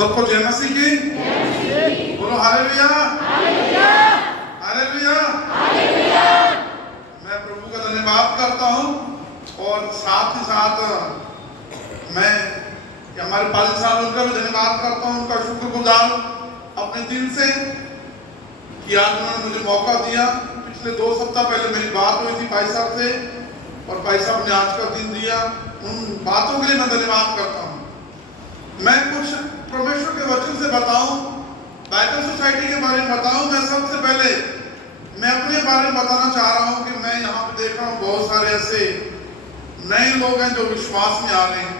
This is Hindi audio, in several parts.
सबको जय मसीह की बोलो। Hallelujah hallelujah. मैं प्रभु का धन्यवाद करता हूँ और साथ ही साथ मैं हमारे पालित साहब उनका भी धन्यवाद करता हूँ, उनका शुक्रगुजार अपने दिल से कि आज उन्होंने मुझे मौका दिया। पिछले 2 सप्ताह पहले मेरी बात हुई थी भाई साहब से और भाई साहब ने आज का दिन दिया। उन बातों के लिए मैं धन्यवाद करता हूँ। मैं कुछ परमेश्वर के वचन से बताऊं, बाइबल सोसाइटी के बारे में बताऊं। मैं सबसे पहले मैं अपने बारे में बताना चाह रहा हूं कि मैं यहाँ पे देख रहा हूँ बहुत सारे ऐसे नए लोग हैं जो विश्वास में आ रहे हैं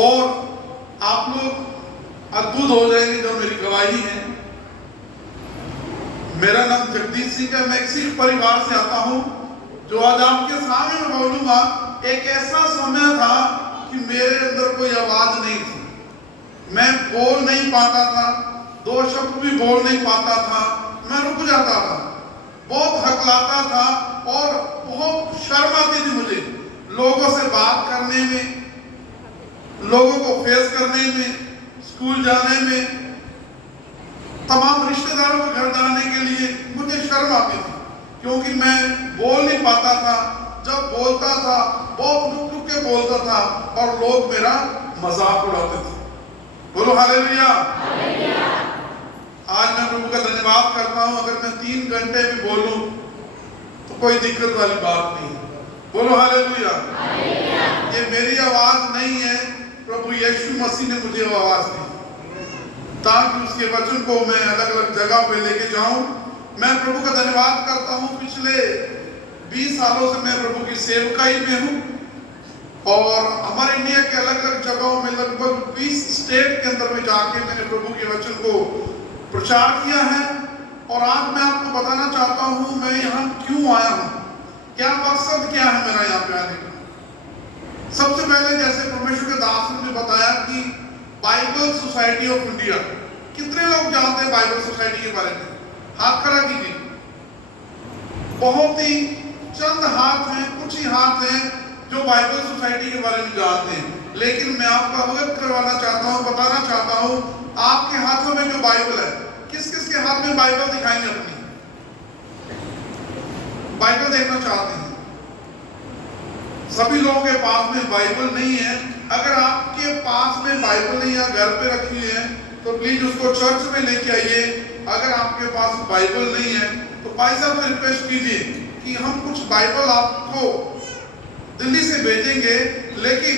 और आप लोग अद्भुत हो जाएंगे जो मेरी गवाही है। मेरा नाम जगदीश सिंह है, मैं एक सिख परिवार से आता हूँ। जो आज आपके सामने मैं बोलूंगा, एक ऐसा समय था कि मेरे अंदर कोई आवाज नहीं थी, मैं बोल नहीं पाता था, 2 शब्द भी बोल नहीं पाता था, मैं रुक जाता था, बहुत हकलाता था और बहुत शर्म आती थी मुझे लोगों से बात करने में, लोगों को फेस करने में, स्कूल जाने में, तमाम रिश्तेदारों के घर जाने के लिए मुझे शर्म आती थी क्योंकि मैं बोल नहीं पाता था। जब बोलता था बहुत रुक रुक के बोलता था और लोग मेरा मजाक उड़ाते थे। बोलो हालेलुया। आज मैं प्रभु का धन्यवाद करता हूं, अगर मैं 3 घंटे भी बोलूं तो कोई दिक्कत वाली बात नहीं है। बोलो हालेलुया। ये मेरी आवाज नहीं है, प्रभु यीशु मसीह ने मुझे आवाज दी ताकि उसके वचन को मैं अलग अलग जगह पे लेके जाऊं। मैं प्रभु का धन्यवाद करता हूं। पिछले 20 सालों से मैं प्रभु की सेवकाई में हूं और हमारे इंडिया के अलग अलग जगहों में लगभग 20 स्टेट के अंदर में जाके मैंने प्रभु के वचन को प्रचार किया है। और आज मैं आपको बताना चाहता हूं मैं यहाँ क्यों आया हूं, क्या मकसद क्या है मेरा यहाँ पे आने का। सबसे पहले जैसे परमेश्वर के दास ने बताया कि बाइबल सोसाइटी ऑफ इंडिया, कितने लोग जानते हैं बाइबल सोसाइटी के बारे में? हाथ खड़ा कीजिए। बहुत ही चंद हाथ हैं, कुछ ही हाथ हैं जो बाइबल सोसाइटी के बारे में जानते हैं। लेकिन मैं आपको अवगत करवाना चाहता हूं, बताना चाहता हूं, आपके हाथों में जो बाइबल है, किस किस के हाथ में बाइबल दिखाएंगे? अपनी बाइबल देखना चाहते हैं? सभी लोगों के पास में बाइबल नहीं है। अगर आपके पास में बाइबल नहीं है, घर पे रखी है, तो प्लीज उसको चर्च में लेके आइए। अगर आपके पास बाइबल नहीं है तो भाई साहब से रिक्वेस्ट कीजिए कि हम कुछ बाइबल आपको दिल्ली से भेजेंगे, लेकिन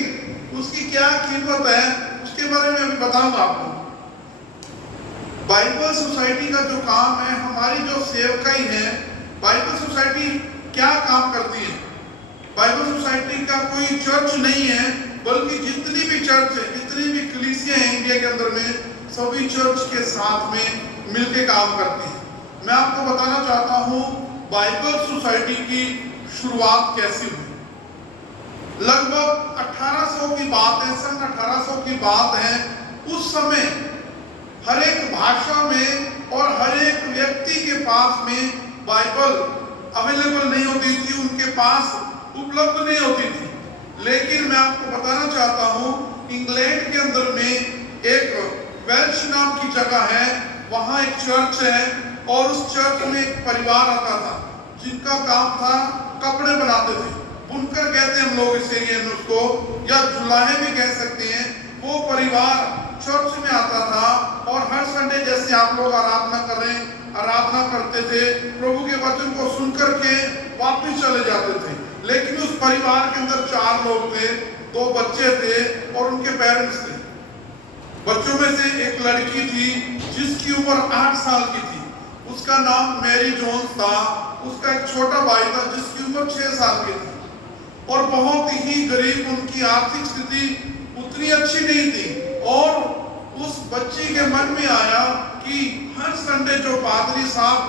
उसकी क्या कीमत है उसके बारे में अभी बताऊंगा आपको। बाइबल सोसाइटी का जो काम है, हमारी जो सेवकाई है, बाइबल सोसाइटी क्या काम करती है? बाइबल सोसाइटी का कोई चर्च नहीं है, बल्कि जितनी भी चर्च है, जितनी भी कलीसिया है इंडिया के अंदर में, सभी चर्च के साथ में मिलके काम करती है। मैं आपको बताना चाहता हूं बाइबल सोसाइटी की शुरुआत कैसे हुई। लगभग 1800 की बात है, सन 1800 की बात है। उस समय हर एक भाषा में और हर एक व्यक्ति के पास में बाइबल अवेलेबल नहीं होती थी, उनके पास उपलब्ध नहीं होती थी। लेकिन मैं आपको बताना चाहता हूं इंग्लैंड के अंदर में एक वेल्श नाम की जगह है, वहां एक चर्च है और उस चर्च में एक परिवार आता था जिनका काम था कपड़े बनाते थे, बुनकर कहते हैं हम लोग इस एरिया में उसको, या जुलाहे भी कह सकते हैं। वो परिवार चर्च में आता था और हर संडे जैसे आप लोग आराधना करते थे, प्रभु के वचन को सुन करके वापिस चले जाते थे। लेकिन उस परिवार के अंदर 4 लोग थे, 2 बच्चे थे और उनके पेरेंट्स थे। बच्चों में से एक लड़की थी जिसकी उम्र 8 साल की थी, उसका नाम मैरी जोन्स था। उसका एक छोटा भाई था जिसकी उम्र 6 साल की थी और बहुत ही गरीब, उनकी आर्थिक स्थिति उतनी अच्छी नहीं थी। और उस बच्ची के मन में आया कि हर संडे जो पादरी साहब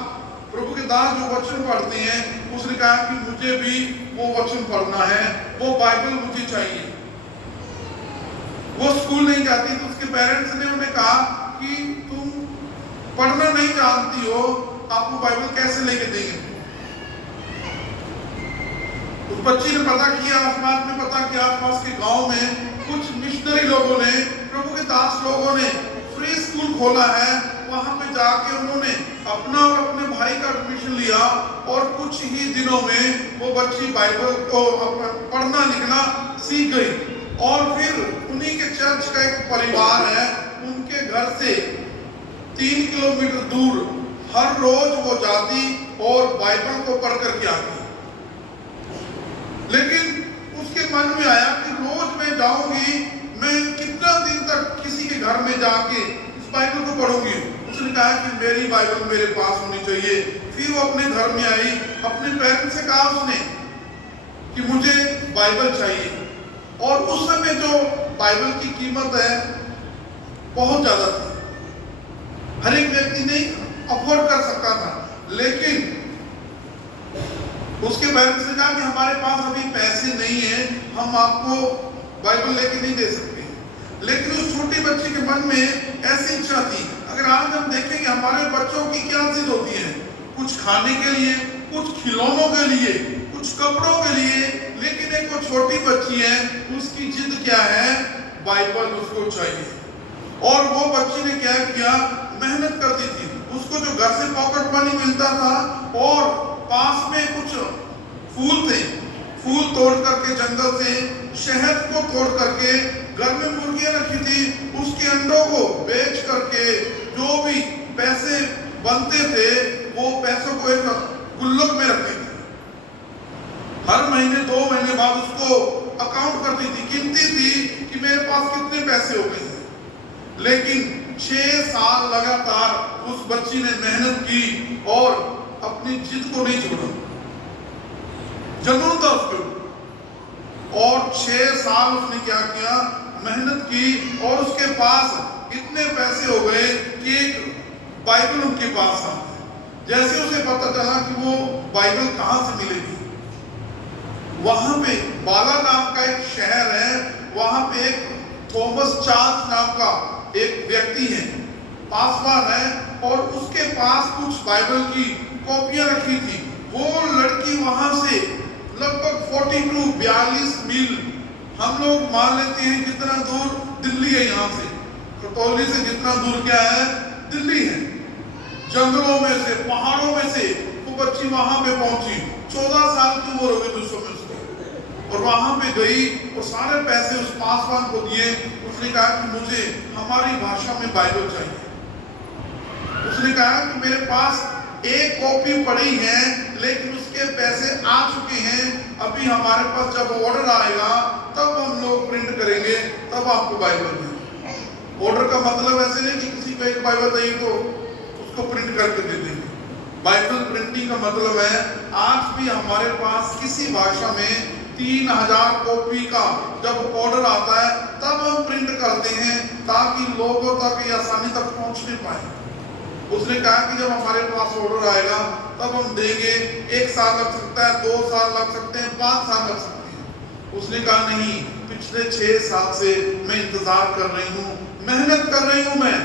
प्रभु के दास जो वचन पढ़ते हैं, उसने कहा कि मुझे भी वो वचन पढ़ना है, वो बाइबल मुझे चाहिए। वो स्कूल नहीं जाती तो उसके पेरेंट्स ने उन्हें कहा कि तुम पढ़ना नहीं जानती हो, आपको बाइबल कैसे लेके देंगे? उस बच्ची ने पता किया, आसपास में पता किया, आसपास के गांव में कुछ मिशनरी लोगों ने प्रभु के दास लोगों ने फ्री स्कूल खोला है। वहां पे जाके उन्होंने अपना और अपने भाई का एडमिशन लिया और कुछ ही दिनों में वो बच्ची बाइबल को पढ़ना लिखना सीख गई। और फिर उन्हीं के चर्च का एक परिवार है, उनके घर से 3 किलोमीटर दूर हर रोज वो जाती और बाइबल को पढ़ कर के आती। लेकिन उसके मन में आया कि रोज मैं जाऊंगी, मैं कितना दिन तक किसी के घर में जाके इस बाइबल को पढ़ूंगी। उसने कहा कि मेरी बाइबल मेरे पास होनी चाहिए। फिर वो अपने घर में आई, अपने पेरेंट्स से कहा उसने कि मुझे बाइबल चाहिए। और उस समय जो बाइबल की कीमत है बहुत ज्यादा थी, हर एक व्यक्ति नहीं अफोर्ड कर सकता था। लेकिन उसके पेरेंट्स ने कहा कि हमारे पास अभी पैसे नहीं है, हम आपको बाइबल लेके नहीं दे सकते। लेकिन उस छोटी बच्ची के मन में ऐसी इच्छा थी। अगर आज हम देखेंगे हमारे बच्चों की क्या जिद होती है, कुछ खाने के लिए, कुछ खिलौनों के लिए, कुछ कपड़ों के लिए। लेकिन एक वो छोटी बच्ची है, उसकी जिद क्या है, बाइबल उसको चाहिए। और वो बच्ची ने क्या किया, मेहनत करती थी। उसको जो घर से पॉकेट मनी मिलता था और पास में कुछ फूल थे, फूल तोड़ करके जंगल से, शहद को तोड़ करके, घर में मुर्गियां रखी थी, उसके अंडों को बेच करके जो भी पैसे बनते थे वो पैसों को एक गुल्लक में रखती थी। हर महीने 2 महीने बाद उसको अकाउंट करती थी, गिनती थी कि मेरे पास कितने पैसे हो गए हैं। लेकिन 6 साल लगातार उस बच्ची ने मेहनत की और अपनी जिद को नहीं छोड़ा, जुनून था उसके। और 6 साल उसने क्या किया, मेहनत की और उसके पास इतने पैसे हो गए कि एक बाइबल उनके पास आ गई। जैसे उसे पता चला कि वो बाइबल कहां से मिलेगी, वहां पे बाला नाम का एक शहर है, वहां पे एक थॉमस चार्ल्स नाम का एक व्यक्ति है, पासवान है, और उसके पास कुछ बाइबल की कॉपियां रखी थी। वो लड़की वहां से लगभग 42 मील, हम लोग मान लेते हैं कितना दूर दिल्ली है, यहाँ से खतौली से कितना दूर क्या है, दिल्ली है। जंगलों में से, पहाड़ों में से वो बच्ची वहां पे पहुंची। 14 साल की उम्र हो गई उस समय उसको, और वहां पे गई और सारे पैसे उस पासवान को दिए। उसने कहा कि मुझे हमारी भाषा में बाइबल चाहिए। उसने कहा कि मेरे पास एक कॉपी पड़ी है, लेकिन उसके पैसे आ चुके हैं, अभी हमारे पास जब ऑर्डर आएगा तब हम लोग प्रिंट करेंगे, तब आपको बाइबल देंगे। ऑर्डर का मतलब ऐसे नहीं कि किसी को एक बाइबल चाहिए तो उसको प्रिंट करके दे देंगे। बाइबल प्रिंटिंग का मतलब है आज भी हमारे पास किसी भाषा में 3000 कॉपी का जब ऑर्डर आता है तब हम प्रिंट करते हैं, ताकि लोगों तक ये आसानी तक पहुंच नहीं पाए। उसने कहा कि जब हमारे पास ऑर्डर आएगा तब हम देंगे। 1 साल लग सकता है, 2 साल लग सकते हैं, 5 साल लग सकते हैं। उसने कहा नहीं, पिछले 6 साल से मैं इंतजार कर रही हूँ, मेहनत कर रही हूँ मैं,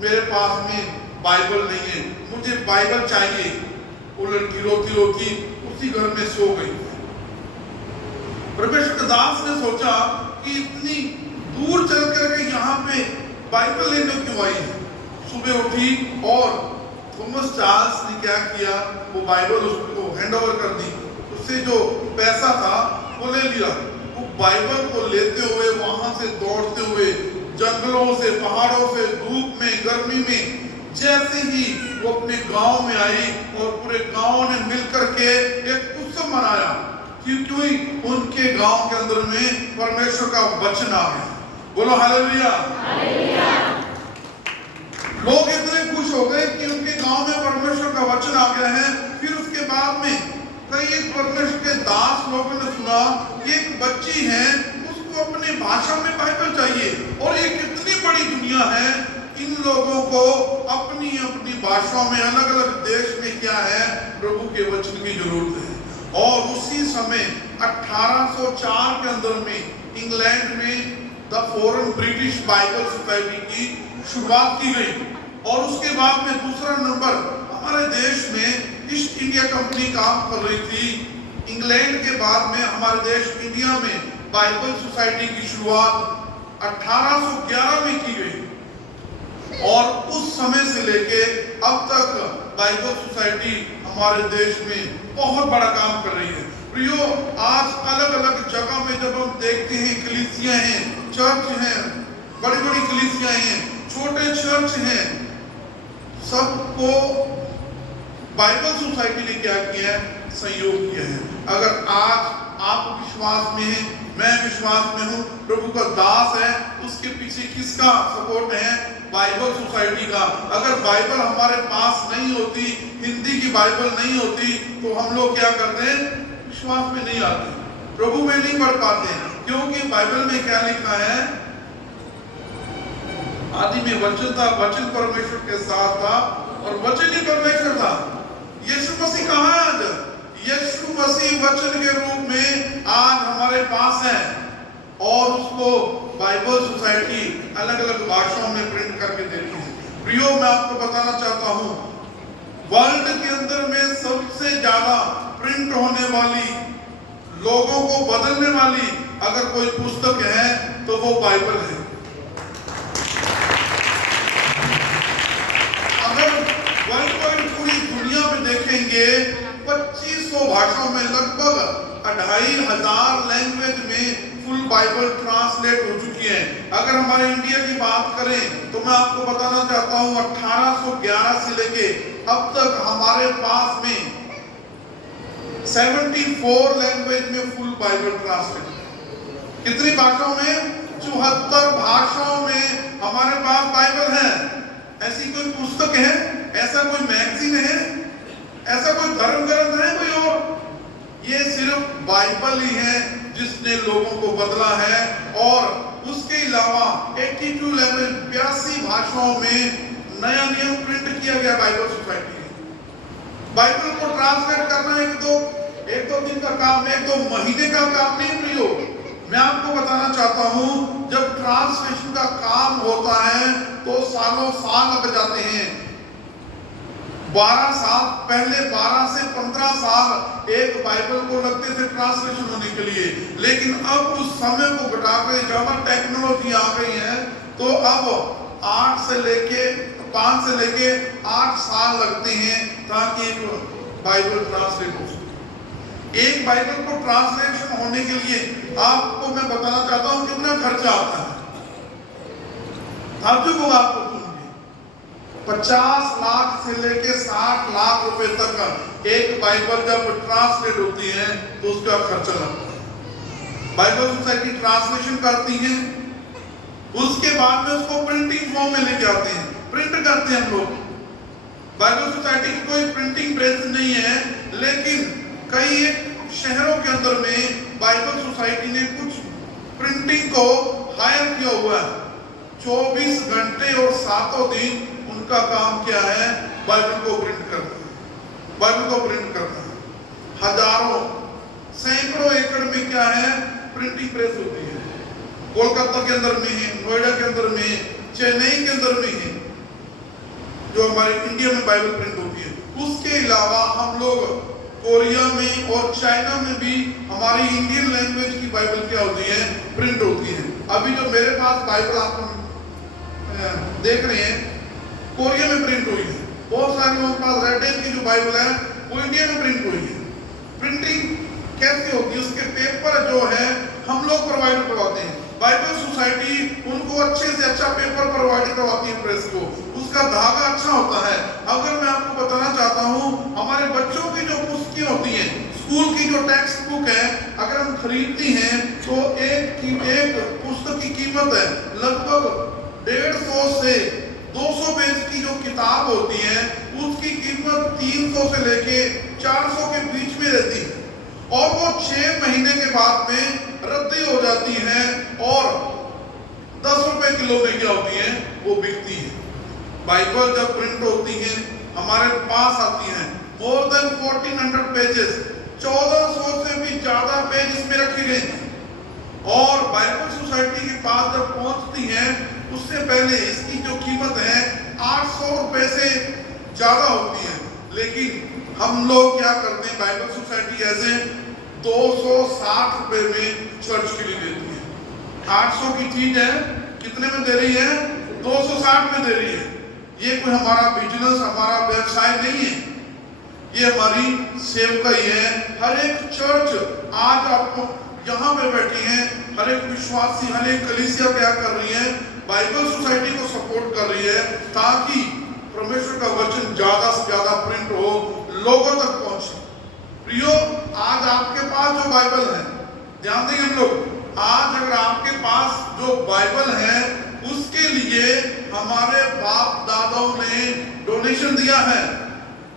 मेरे पास में बाइबल नहीं है, मुझे बाइबल चाहिए। वो लड़की रोती रोती उसी घर में सो गई। परमेश्वर दास ने सोचा कि इतनी दूर चल करके यहाँ पे बाइबल लेने क्यों आई है। सुबह उठी और थॉमस चार्ल्स ने क्या किया, वो बाइबल उसको हैंड ओवर कर दी। उससे जो पैसा था वो ले लिया। वो बाइबल को लेते हुए वहां से दौड़ते हुए जंगलों से, पहाड़ों से, धूप में, गर्मी में, जैसे ही वो अपने गांव में आई और पूरे गांव ने मिलकर के एक उत्सव मनाया, क्योंकि उनके गांव के अंदर में परमेश्वर का वचन आ गया। बोलो हालेलुया। लोग इतने खुश हो गए कि उनके गांव में परमेश्वर का वचन आ गया है। फिर उसके बाद में कई एक परमेश्वर के दास लोगों ने सुना कि एक बच्ची है, उसको अपनी भाषा में बाइबल चाहिए, और ये कितनी बड़ी दुनिया है, इन लोगों को अपनी अपनी भाषाओं में, अलग अलग देश में क्या है, प्रभु के वचन की जरूरत है। और उसी समय 1804 के अंदर में इंग्लैंड में the foreign British Bible society की शुरुआत की गई। और उसके बाद में दूसरा नंबर हमारे देश में ईस्ट इंडिया कंपनी काम कर रही थी। इंग्लैंड के बाद में हमारे देश इंडिया में बाइबल सोसाइटी की शुरुआत 1811 में की गई और उस समय से लेके अब तक बाइबल सोसाइटी हमारे देश में बहुत बड़ा काम कर रही है। प्रियो, आज अलग अलग जगह में जब हम देखते हैं कलीसियां हैं, चर्च हैं, बड़ी बड़ी कलीसियां हैं, छोटे चर्च हैं, सबको बाइबल सोसाइटी ने क्या किया है? सहयोग किया है। अगर आज आप विश्वास में हैं, मैं विश्वास में हूं, प्रभु का दास है, उसके पीछे किसका सपोर्ट है? बाइबल सोसाइटी का। अगर बाइबल हमारे पास नहीं होती, हिंदी की बाइबल नहीं होती, तो हम लोग क्या करते हैं? विश्वास में नहीं आते, प्रभु में नहीं पढ़ पाते, क्योंकि बाइबल में क्या लिखा है? आदि में वचन था, वचन परमेश्वर के साथ था और वचन ही परमेश्वर था। यीशु मसीह कहाँ है आज? यीशु मसीह वचन के रूप में आज हमारे पास है और उसको बाइबल सोसाइटी अलग अलग भाषाओं में प्रिंट करके देती है। प्रियो, मैं आपको बताना चाहता हूं, वर्ल्ड के अंदर में सबसे ज्यादा प्रिंट होने वाली, लोगों को बदलने वाली अगर कोई पुस्तक है तो वो बाइबल है। अगर वर्ल्ड वाइड पूरी दुनिया में देखेंगे, 2500 भाषाओं में लगभग 2500 लैंग्वेज में फुल बाइबल ट्रांसलेट हो चुकी है। अगर हमारे इंडिया की बात करें तो मैं आपको बताना चाहता हूं, 1811 से लेके अब तक हमारे पास में 74 लैंग्वेज में फुल बाइबल ट्रांसलेट। कितनी भाषाओं में? 74 भाषाओं में हमारे पास बाइबल है। ऐसी कोई पुस्तक है? ऐसा कोई मैगजीन है? ऐसा कोई धर्म ग्रंथ है कोई और? ये सिर्फ बाइबल ही है जिसने लोगों को बदला है। और उसके अलावा 82 भाषाओं में नया नियम प्रिंट किया गया बाइबल सोसाइटी ने। बाइबल को ट्रांसलेट करना एक दो दिन का काम, 1-2 महीने का काम नहीं प्रियो। मैं आपको बताना चाहता हूं, जब ट्रांसलेशन का काम होता है तो सालों साल लग जाते हैं। 12 साल पहले, 12 से 15 साल एक बाइबल को लगते थे ट्रांसलेशन होने के लिए, लेकिन अब उस समय को घटाकर ज्यादा टेक्नोलॉजी आ गई है, तो अब 5 से लेके 8 साल लगते हैं ताकि एक बाइबल ट्रांसलेट हो सके। एक बाइबल को ट्रांसलेशन होने के लिए आपको मैं बताना चाहता हूं कितना खर्चा आता है। आप जो आपको 50 लाख से लेके 60 लाख रुपए तक एक बाइबल जब ट्रांसलेट होती है तो उसका खर्चा लगता है। बाइबल सोसाइटी ट्रांसलेशन करती है, उसके बाद में उसको प्रिंटिंग फॉर्म में लेके आते हैं, प्रिंट करते हैं हम लोग। बाइबल सोसाइटी की कोई प्रिंटिंग प्रेस नहीं है, लेकिन कई शहरों के अंदर में बाइबल सोसाइटी ने कुछ प्रिंटिंग को हायर किया हुआ है। 24 घंटे और 7 दिन उनका काम क्या है? बाइबल को प्रिंट करना है। बाइबल को प्रिंट करना है। हजारों, सैकड़ों एकड़ में क्या है? प्रिंटिंग प्रेस होती है। कोलकाता के अंदर में है, नोएडा के अंदर में, चेन्नई के अंदर में है, जो हमारे इंडिया में बाइबल प्रिंट होती है। उसके अलावा हम लोग कोरिया में और चाइना में भी हमारी इंडियन लैंग्वेज की बाइबल क्या होती है? प्रिंट होती है। अभी जो मेरे पास बाइबल आप देख रहे हैं, कोरिया में प्रिंट हुई है। बहुत सारे लोगों के पास रेड की जो बाइबल है वो इंडिया में प्रिंट हुई है। प्रिंटिंग कैसे होती है? उसके पेपर जो है हम लोग प्रोवाइड करवाते हैं। बाइबल सोसाइटी उनको अच्छे से अच्छा पेपर प्रोवाइड करवाती है प्रेस को, उसका धागा अच्छा होता है। अगर मैं आपको बताना चाहता हूँ, हमारे बच्चों की जो पुस्तकें होती हैं, स्कूल की जो टेक्स्ट बुक है, अगर हम खरीदती हैं तो एक पुस्तक की कीमत है लगभग 150 से 200 पेज की जो किताब होती है उसकी कीमत 300 से लेके 400 के बीच में रहती है, और वो 6 महीने के बाद में रद्दी हो जाती है और 10 रुपए किलो में क्या होती है? वो बिकती है। बाइबल जब प्रिंट होती है हमारे पास आती है, मोर देन 1400 पेजेस, 1400 से भी ज्यादा पेज इसमें रखे गए हैं। और बाइबल सोसाइटी के पास जब पहुंचती है उससे पहले इसकी जो कीमत है 800 रुपए से ज्यादा होती है, लेकिन हम लोग क्या करते हैं? बाइबल सोसाइटी ऐसे 260 रुपए में चर्च के लिए देती है। 800 की चीज है, कितने में दे रही है? 260 में दे रही है। ये कोई हमारा बिजनेस, हमारा व्यवसाय नहीं है, ये हमारी सेवकाई है। हर एक चर्च आज आपको यहाँ पे बैठी है, हर एक विश्वासी, हर एक कलीसिया क्या कर रही है? बाइबल सोसाइटी को सपोर्ट कर रही है, ताकि परमेश्वर का वचन ज्यादा से ज्यादा प्रिंट हो, लोगों तक पहुंचे। प्रियो, आज आपके पास जो बाइबल है, ध्यान देंगे हम लोग, आज अगर आपके पास जो बाइबल है, उसके लिए हमारे बाप दादाओं ने डोनेशन दिया है,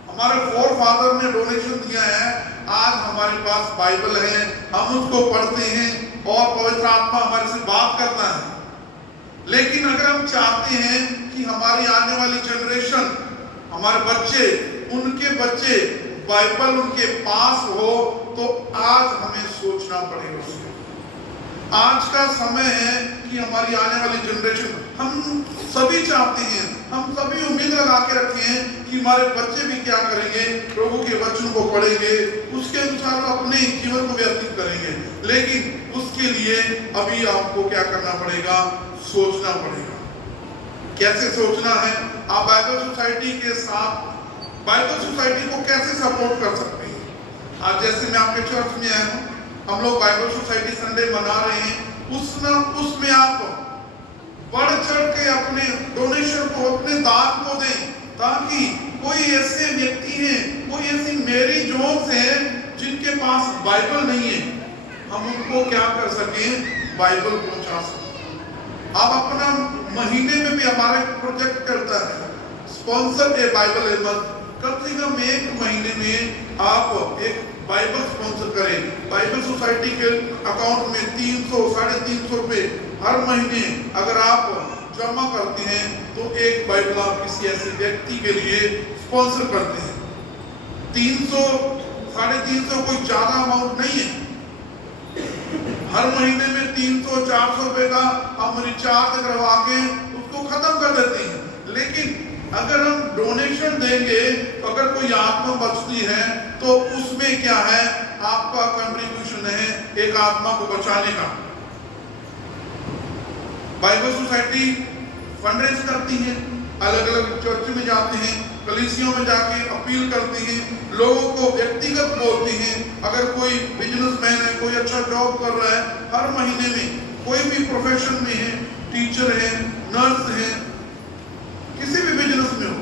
हमारे फोर फादर ने डोनेशन दिया है। आज हमारे पास बाइबल है, हम उसको पढ़ते हैं और पवित्र आत्मा हमारे से बात करता है। लेकिन अगर हम चाहते हैं कि हमारी आने वाली जनरेशन, हमारे बच्चे, उनके बच्चे बाइबल उनके पास हो, तो आज हमें सोचना पड़ेगा। आज का समय है कि हमारी आने वाली जनरेशन, हम सभी चाहते हैं, हम सभी उम्मीद लगा के रखे हैं कि हमारे बच्चे भी क्या करेंगे? प्रभु के वचन को पढ़ेंगे, उसके अनुसार अपने जीवन को व्यतीत करेंगे। लेकिन उसके लिए अभी आपको क्या करना पड़ेगा? सोचना पड़ेगा। कैसे सोचना है? आप बाइबल सोसाइटी के साथ बाइबल सोसाइटी को कैसे सपोर्ट कर सकते हैं? आज जैसे मैं आपके चर्च में आया हूँ, हम लोग बाइबल सोसाइटी संडे मना रहे हैं, उसमें आप बढ़ चढ़ के अपने डोनेशन को, अपने दान को दें, ताकि कोई ऐसे व्यक्ति हैं, कोई ऐसी मेरी जोन्स हैं जिनके पास बाइबल नहीं है, हम उनको क्या कर सकें? बाइबल पहुंचा सकें। आप अपना महीने में भी हमारे प्रोजेक्ट करता है, sponsor a Bible a month, कम से कम एक महीने में आप एक बाइबल स्पॉन्सर करें। बाइबल सोसाइटी के अकाउंट में 300, 350 रुपए हर महीने अगर आप जमा करते हैं, तो एक बाइबल आप किसी ऐसे व्यक्ति के लिए स्पॉन्सर करते हैं। 300, 350 कोई ज्यादा अमाउंट नहीं है। हर महीने में 300, 400 रुपए का हम रिचार्ज करवा के उसको खत्म कर देते हैं। लेकिन अगर हम डोनेशन देंगे, तो अगर कोई आत्मा बचती है, तो उसमें क्या है? आपका कंट्रीब्यूशन है एक आत्मा को बचाने का। बाइबल सोसाइटी फंडरेज करती है, अलग अलग चर्च में जाते हैं, कलीसियों में जाके अपील करती हैं, लोगों को व्यक्तिगत बोलती हैं। अगर कोई बिजनेसमैन है, कोई अच्छा जॉब कर रहा है, हर महीने में कोई भी प्रोफेशन में है, टीचर है, नर्स है, किसी भी बिजनेस में हो,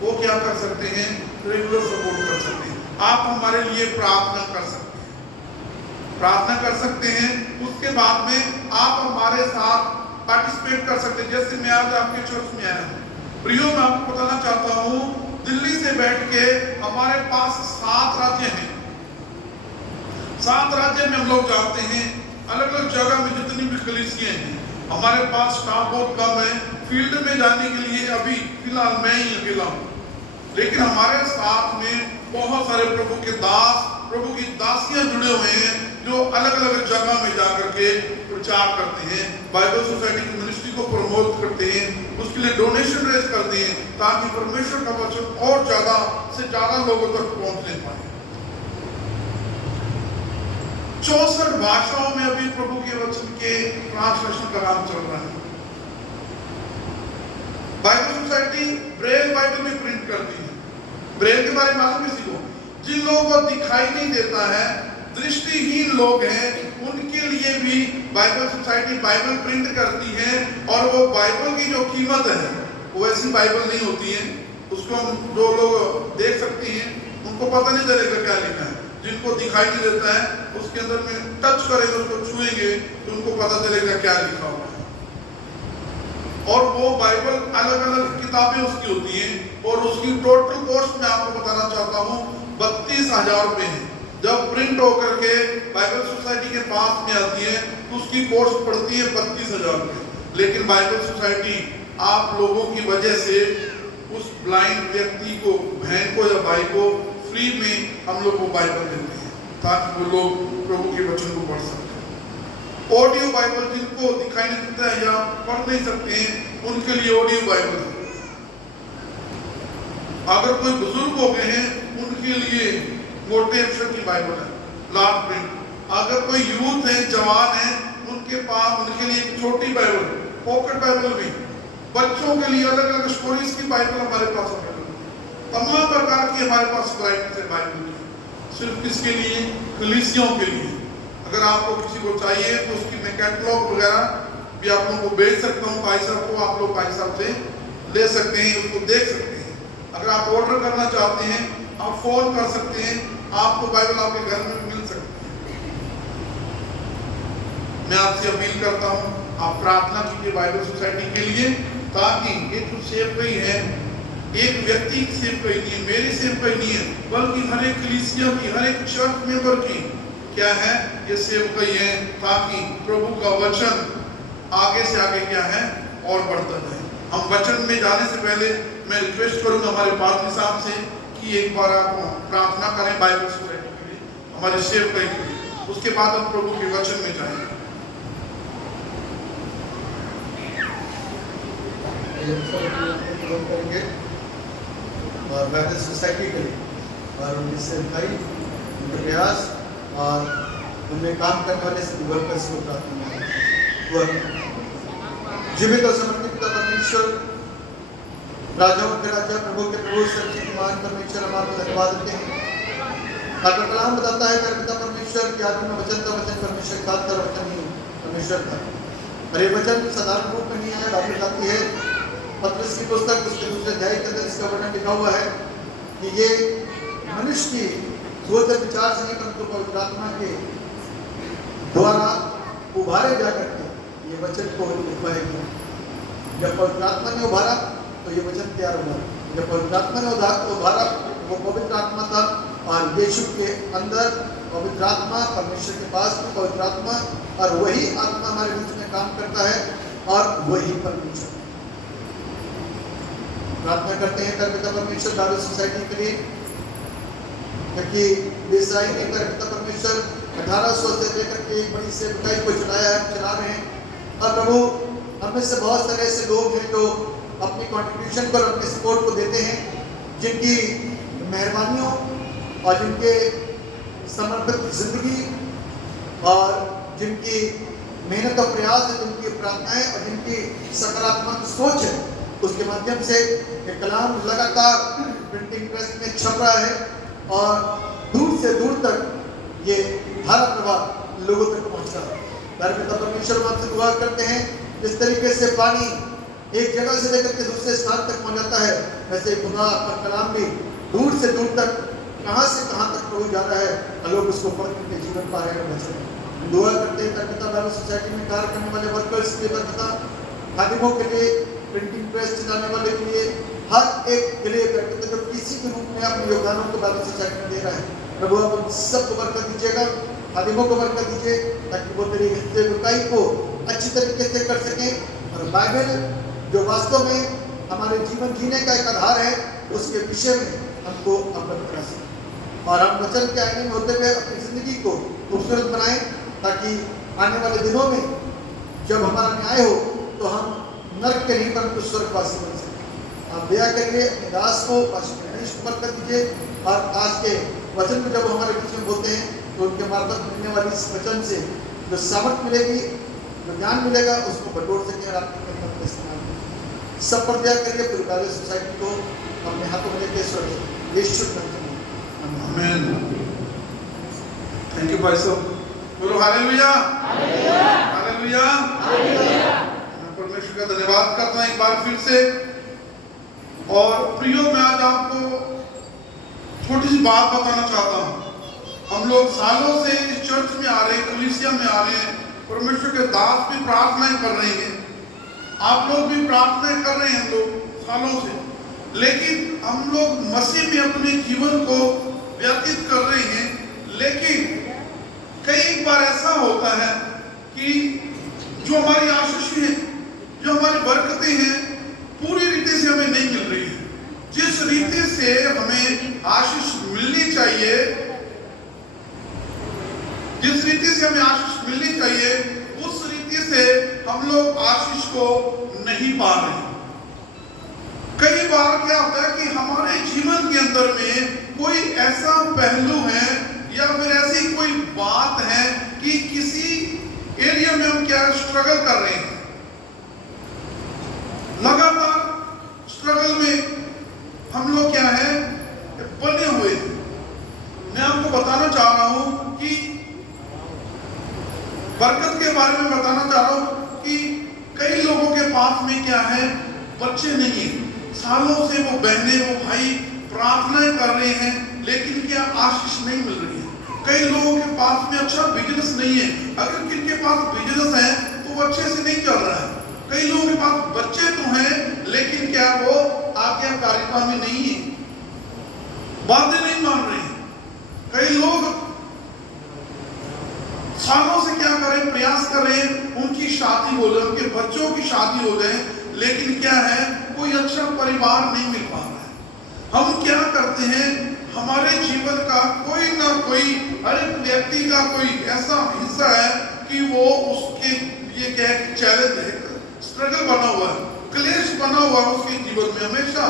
वो क्या कर सकते हैं? रेगुलर सपोर्ट कर सकते हैं। आप हमारे लिए प्रार्थना कर सकते हैं, प्रार्थना कर सकते हैं। उसके बाद में आप हमारे साथ पार्टिसिपेट कर सकते हैं। जैसे मैं आज आपके चर्च में आया हूँ, प्रियो, मैं आपको बताना चाहता हूँ, दिल्ली से बैठ के हमारे पास 7 राज्य हैं। 7 राज्य में हम लोग जाते हैं, अलग अलग जगह में जितनी भी कलीसियां हैं। हमारे पास स्टाफ बहुत कम है, फील्ड में जाने के लिए अभी फिलहाल मैं ही अकेला हूँ। लेकिन हमारे साथ में बहुत सारे प्रभु के दास, प्रभु की दासियां जुड़े हुए हैं, जो अलग अलग जगह में जाकर के प्रचार करते हैं, बाइबल सोसाइटी की मिनिस्ट्री को प्रमोट करते हैं, उसके लिए डोनेशन रेज करते हैं, ताकि परमेश्वर का वचन और ज्यादा से ज्यादा लोगों तक पहुंचने पाए। 64 भाषाओं में अभी प्रभु के वचन के ट्रांसलेशन का काम चल रहा है। बाइबल सोसाइटी ब्रेल बाइबल भी प्रिंट करती है। ब्रेल के बारे में मालूम किसी को? जिन लोगों को दिखाई नहीं देता है, दृष्टिहीन लोग हैं, उनके लिए भी बाइबल सोसाइटी बाइबल प्रिंट करती है। और वो बाइबल की जो कीमत है, वो ऐसी बाइबल नहीं होती है, उसको हम जो लोग देख सकते हैं, उनको पता नहीं चलेगा क्या लिखा है। जिनको दिखाई नहीं देता है, उसके अंदर में टच करेंगे, उसको छुएंगे, तो उनको पता चलेगा क्या लिखा हुआ है। और वो बाइबल अलग अलग किताबें उसकी होती हैं, और उसकी टोटल कॉस्ट मैं आपको बताना चाहता हूँ 32,000 रुपए है। जब प्रिंट होकर के बाइबल सोसाइटी के पास में आती है, तो उसकी कॉस्ट पड़ती है 32,000 रुपए। लेकिन बाइबल सोसाइटी आप लोगों की वजह से उस ब्लाइंड व्यक्ति को, बहन को या भाई को फ्री में हम लोग को बाइबल देते हैं, ताकि वो लोग प्रभु के वचन को पढ़ सकते हैं। ऑडियो बाइबल, जिनको दिखाई नहीं देता है या पढ़ नहीं सकते हैं, उनके लिए ऑडियो बाइबल है। अगर कोई बुजुर्ग हो गए हैं, उनके लिए मोटे अक्षर की बाइबल है, लार्ज प्रिंट। अगर कोई यूथ है, जवान है, उनके पास उनके लिए एक छोटी बाइबल, पॉकेट बाइबल भी, बच्चों के लिए अलग अलग स्टोरीज की बाइबल हमारे पास अवेलेबल है। तमाम प्रकार की हमारे पास वैरायटी है बाइबल की। सिर्फ किसके लिए? कलीसियों के लिए। अगर आपको किसी को चाहिए तो उसकी मैं कैटलॉग वगैरह भी आप लोगों को भेज सकता हूँ भाई साहब को, आप लोग भाई साहब से ले सकते हैं, उसको देख सकते हैं। अगर आप ऑर्डर करना चाहते हैं आप फोन कर सकते हैं, आपको बाइबल आपके घर में मिल सकती है। मैं आपसे अपील करता हूँ आप प्रार्थना कीजिए बाइबल सोसाइटी के लिए, ताकि ये जो सेवकाई है एक व्यक्ति की सेवकाई नहीं है, मेरी सेवकाई नहीं है, बल्कि हर एक कलीसिया की, हर एक चर्च मेंबर की क्या है ये सेवकाई है, ताकि प्रभु का वचन आगे से आगे क्या है और बढ़ता है। हम वचन में जाने से पहले मैं रिक्वेस्ट करूंगा हमारे पादरी साहब से कि एक बार आप प्रार्थना करें बाइबल सोसाइटी के लिए, हमारे सेवकाई के लिए, उसके बाद हम प्रभु के वचन में जाएंगे। करेंगे और बाइबल सोसाइटी के लिए और उनकी सेवकाई, उनके प्रयास और उनमें काम करने वाले सभी वर्कर्स को प्रार्थना। जीवित और समर्पित पिता परमेश्वर, राजाओं के राजा, प्रभु के प्रभु, सर्वशक्तिमान परमेश्वर, हम आपको धन्यवाद देते हैं। आपका कलाम बताता है मेरे पिता परमेश्वर कि आदमी में वचन का वचन परमेश्वर का वचन ही परमेश्वर का, और ये वचन साधारण रूप में नहीं है। बाइबल बताती है पतरस की पुस्तक उसके दूसरे अध्याय के अंदर इसका वर्णन लिखा हुआ है कि ये मनुष्य की सोच और विचार से नहीं परंतु पवित्र आत्मा के द्वारा उभारे जा करके ये वचन को लिखवाएगी। जब पवित्र आत्मा ने उभारा तो ये वचन तैयार हुआ। जब पवित्र आत्मा ने उभारा वो पवित्र आत्मा था, और यीशु के अंदर पवित्र आत्मा, परमेश्वर के पास में पवित्र आत्मा, और वही आत्मा हमारे बीच में काम करता है और वही परमेश्वर। प्रार्थना करते हैं पिता परमेश्वर बाइबल सोसाइटी के लिए, क्योंकि देसाई ने पिता परमेश्वर 1800 से लेकर के एक बड़ी सेवकाई को चला रहे हैं। और प्रभु हम में से बहुत सारे ऐसे लोग हैं जो अपनी कंट्रीब्यूशन पर अपने सपोर्ट को देते हैं, जिनकी मेहरबानियों और जिनके समर्पित जिंदगी और जिनकी मेहनत और प्रयास है, जिनकी प्रार्थनाएं और जिनकी सकारात्मक सोच है, उसके माध्यम से ये कलाम लगातार प्रिंटिंग प्रेस में छप रहा है और दूर से दूर तक ये धारा प्रवाह लोगों तक पहुंच रहा है। पिता परमेश्वर हम आपसे दुआ करते हैं, जिस तरीके से पानी एक जगह से लेकर के दूसरे स्थान तक पहुंच जाता है, वैसे खुदा का कलाम भी दूर से दूर तक कहां से कहां तक पहुंच जा रहा है और लोग उसको पढ़ करके जीवन पा रहे हैं। दुआ करते हैं पिता बाइबल सोसाइटी में कार्य करने वाले वर्कर्स के लिए, तथा खादिमों के लिए, प्रिंटिंग प्रेस चलाने वाले के लिए, हर एक के लिए करते जो किसी के रूप में अपने योगदानों को बाइबल सोसाइटी में दे रहा है। प्रभु आप उन सबको बरकत दीजिएगा, खादिमों को बरकत दीजिए, ताकि वो तेरी सेवकाई को अच्छी तरीके से कर सकें और बाइबल जो वास्तव में हमारे जीवन जीने का एक आधार है उसके विषय में हमको अवगत करा सकें और हम वचन के आईने में होते हुए अपनी जिंदगी को खूबसूरत बनाएं, ताकि आने वाले दिनों में जब हमारा न्याय हो तो हम नरक के नहीं परंतु स्वर्गवासी बन सकें। आप दया करिए अपने दास को बरकत दीजिए और आज के वचन में जब हमारे बीच में होते हैं तो उनके मार्फत मिलने वाली इस वचन से जो सामर्थ मिलेगी, जो ज्ञान मिलेगा, उसको बटोर सकें और आपके खिदमत में इस्तेमाल करें। सब पर दया करिए, पूरी बाइबल सोसाइटी को अपने हाथों में लेके स्वर्ग यीशु आमीन। थैंक यू भाई साहब, बोलो हालेलुया हालेलुया हालेलुया। मैं परमेश्वर का धन्यवाद करता हूं एक बार फिर से। और प्रियो, मैं आज आपको छोटी सी बात बताना चाहता हूं। हम लोग सालों से इस चर्च में आ रहे हैं, कलीसिया में आ रहे हैं, परमेश्वर के दास भी प्रार्थनाएं कर रहे हैं, आप लोग भी प्रार्थनाएं कर रहे हैं हम लोग सालों से, लेकिन हम लोग मसीह में अपने जीवन को व्यतीत कर रहे हैं। लेकिन कई बार ऐसा होता है कि जो हमारी आशीष है, जो हमारी बरकतें हैं, पूरी रीति से हमें नहीं मिल रही है। जिस रीति से हमें आशीष मिलनी चाहिए, जिस रीति से हमें आशीष मिलनी चाहिए, उस रीति से हम लोग आशीष को नहीं पा रहे। कई बार क्या होता है कि हमारे जीवन के अंदर में कोई ऐसा पहलू है या फिर ऐसी कोई बात है कि किसी एरिया रिलेशन में हम क्या स्ट्रगल कर रहे हैं, लगातार स्ट्रगल में हम लोग क्या है बने हुए हैं। मैं आपको बताना चाह रहा हूं कि बरकत के बारे में बताना चाह रहा हूं कि कई लोगों के पास में क्या है बच्चे नहीं है, सालों से वो बहनें वो भाई प्रार्थनाएं कर रहे हैं लेकिन क्या आशीष नहीं मिल रही है। कई लोगों के पास में अच्छा बिजनेस नहीं है, अगर किनके पास बिजनेस है तो वो अच्छे से नहीं चल रहा है। कई लोगों के पास बच्चे तो हैं लेकिन क्या वो आज्ञाकारिता में नहीं है, बातें नहीं मान रहे हैं। कई लोग सालों से क्या करें प्रयास कर रहे हैं उनकी शादी हो जाए, उनके बच्चों की शादी हो जाए, लेकिन क्या है कोई अच्छा परिवार नहीं मिल पा रहा है। हम क्या करते हैं, हमारे जीवन का कोई ना कोई हर एक व्यक्ति का कोई ऐसा हिस्सा है कि वो उसके लिए क्या चैलेंज है, स्ट्रगल बना हुआ है, क्लेश बना हुआ है उसके जीवन में, हमेशा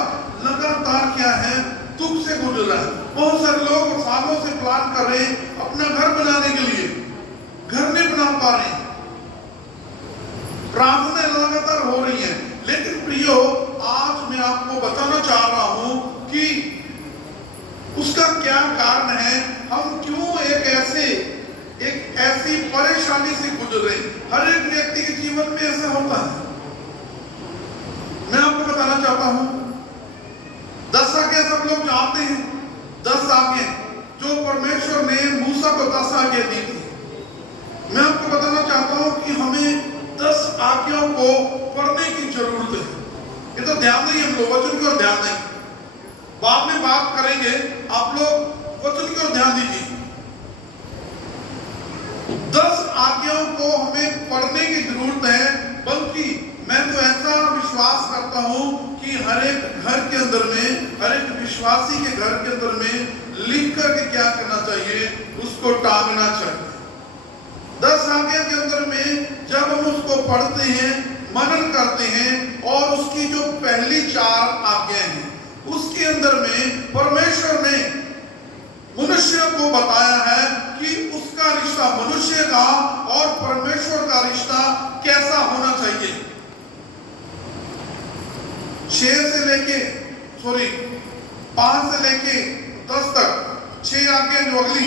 लगातार क्या है दुख से गुजर रहा है। बहुत सारे लोग सालों से प्लान कर रहे हैं अपना घर बनाने के लिए, घर नहीं बना पा रहे हैं, प्रार्थनाएं लगातार हो रही हैं, लेकिन प्रियो आज मैं आपको बताना चाह रहा हूं कि उसका क्या कारण है, हम क्यों एक ऐसी परेशानी से गुजर रहे हैं। हर एक व्यक्ति के जीवन में ऐसा होता है। मैं आपको बताना चाहता हूं 10 आज्ञा सब लोग जानते हैं, 10 आज्ञा जो परमेश्वर ने मूसा को 10 आज्ञा दी थी। मैं आपको बताना चाहता हूं कि हमें 10 आज्ञाओं को पढ़ने की जरूरत है। ये तो ध्यान नहीं, हम लोग वचन की ओर ध्यान नहीं, बाद में बात करेंगे, आप लोग वचन की ओर ध्यान दीजिए। 10 आज्ञाओं को हमें पढ़ने की जरूरत है, बल्कि मैं तो ऐसा विश्वास करता हूं कि हर एक घर के अंदर में, हर एक विश्वासी के घर के अंदर में लिख करके क्या करना चाहिए, उसको टांगना चाहिए। 10 आज्ञा के अंदर में जब हम उसको पढ़ते हैं, मनन करते हैं, और उसकी जो पहली 4 आज्ञाएं हैं उसके अंदर में परमेश्वर ने मनुष्य को बताया है कि उसका रिश्ता, मनुष्य का और परमेश्वर का रिश्ता कैसा होना चाहिए। 5 से लेके 10 तक 6 आज्ञाएं जो अगली